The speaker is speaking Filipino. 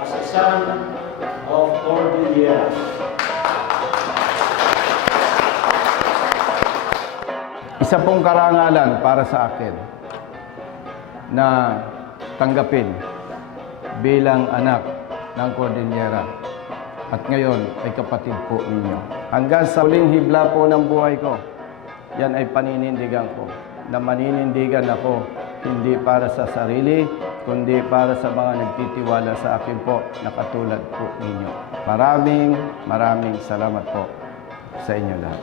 as a son of Cordillera. Isa pong karangalan para sa akin na tanggapin bilang anak ng Cordillera at ngayon ay kapatid po ninyo. Hanggang sa huling hibla po ng buhay ko, yan ay paninindigan ko na maninindigan ako hindi para sa sarili, kundi para sa mga nagtitiwala sa akin po na katulad po ninyo. Maraming salamat po sa inyo lahat.